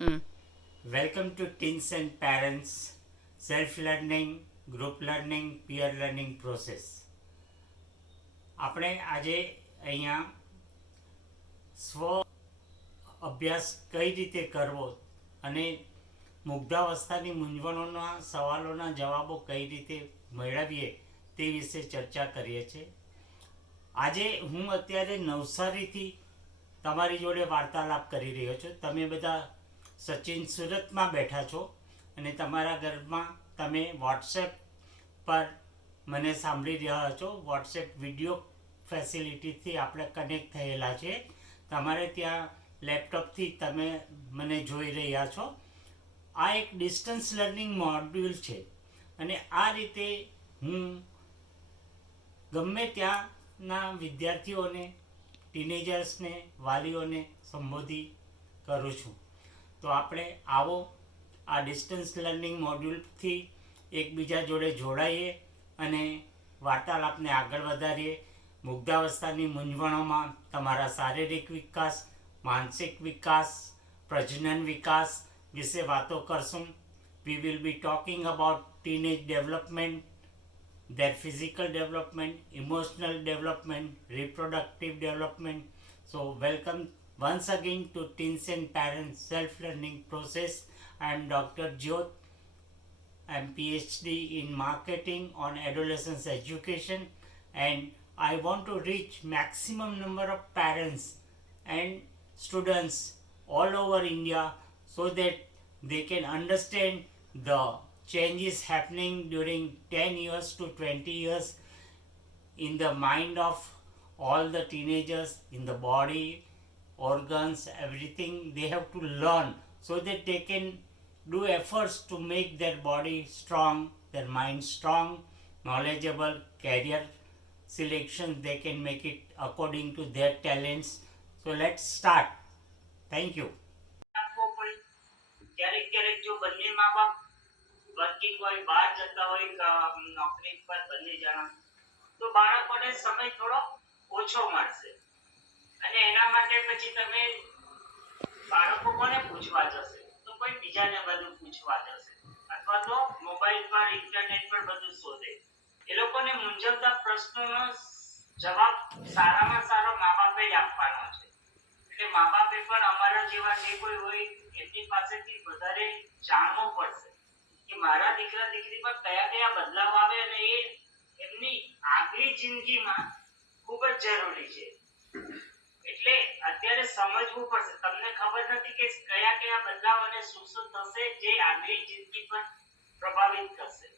Mm. Welcome to Teens and Parents Self Learning, Group Learning, Peer Learning Process. આપણે આજે અહીંયા સ્વ અભ્યાસ કઈ રીતે કરવો અને મુગ્ધાવસ્થાની મૂંઝવણોના સવાલોના જવાબો કઈ રીતે મેળવીએ તે વિશે ચર્ચા કરીએ છીએ. આજે હું અત્યારે નવસારીથી તમારી જોડે વાર્તાલાપ કરી રહ્યો છું. તમે બધા સચિન સુરતમાં બેઠા છો અને તમારા ઘરમાં તમે વોટ્સએપ પર મને સાંભળી રહ્યા છો. વોટ્સએપ વિડીયો ફેસિલિટીથી આપણે કનેક્ટ થયેલા છે. તમારે ત્યાં લેપટોપથી તમે મને જોઈ રહ્યા છો. આ એક ડિસ્ટન્સ લર્નિંગ મોડ્યુલ છે અને આ રીતે હું ગમે ત્યાંના વિદ્યાર્થીઓને, ટીનેજર્સને, વાલીઓને સંબોધી કરું છું. તો આપણે આવો આ ડિસ્ટન્સ લર્નિંગ મોડ્યુલથી એકબીજા જોડે જોડાઈએ અને વાર્તાલાપને આગળ વધારીએ. મુગ્ધાવસ્થાની મૂંઝવણોમાં તમારા શારીરિક વિકાસ, માનસિક વિકાસ, પ્રજનન વિકાસ વિશે વાતો કરશું. We will be talking about teenage development, their physical development, emotional development, reproductive development. So welcome once again to Teens and Parents Self-Learning Process. I am Dr. Jyot. I am PhD in Marketing on Adolescence Education, and I want to reach maximum number of parents and students all over India so that they can understand the changes happening during 10 years to 20 years in the mind of all the teenagers, in the body, organs, everything they have to learn so that they can do efforts to make their body strong, their mind strong, knowledgeable, career selection they can make it according to their talents. So let's start. Thank you. આપવો પડે. ક્યારેક ક્યારેક જો બંને મા બાપ working હોય, બહાર જતા હોય, નોકરી પર બંને જણા, તો બાળકોને સમય થોડો ઓછો મળશે અને એના માટે પછી તમે બાળકો કોને પૂછવા જશે? તો કોઈ બીજાને બધું પૂછવા જશે અથવા તો મોબાઈલ પર, ઇન્ટરનેટ પર બધું શોધે. એ લોકોને મૂંઝવતા પ્રશ્નોનો જવાબ સારામાં સારો મા બાપે જ આપવાનો છે. એટલે મા બાપે પણ અમારા જેવા જે કોઈ હોય એમની પાસેથી વધારે જાણવું પડશે કે મારા દીકરા દીકરી પર કયા કયા બદલાવ આવે અને એ એમની આગલી જિંદગીમાં ખૂબ જ જરૂરી છે. એટલે અત્યારે સમજવું પડશે. તમને ખબર નથી કે કયા કયા બદલાવ અને શું શું થશે જે આગલી જિંદગી પર પ્રભાવિત કરશે.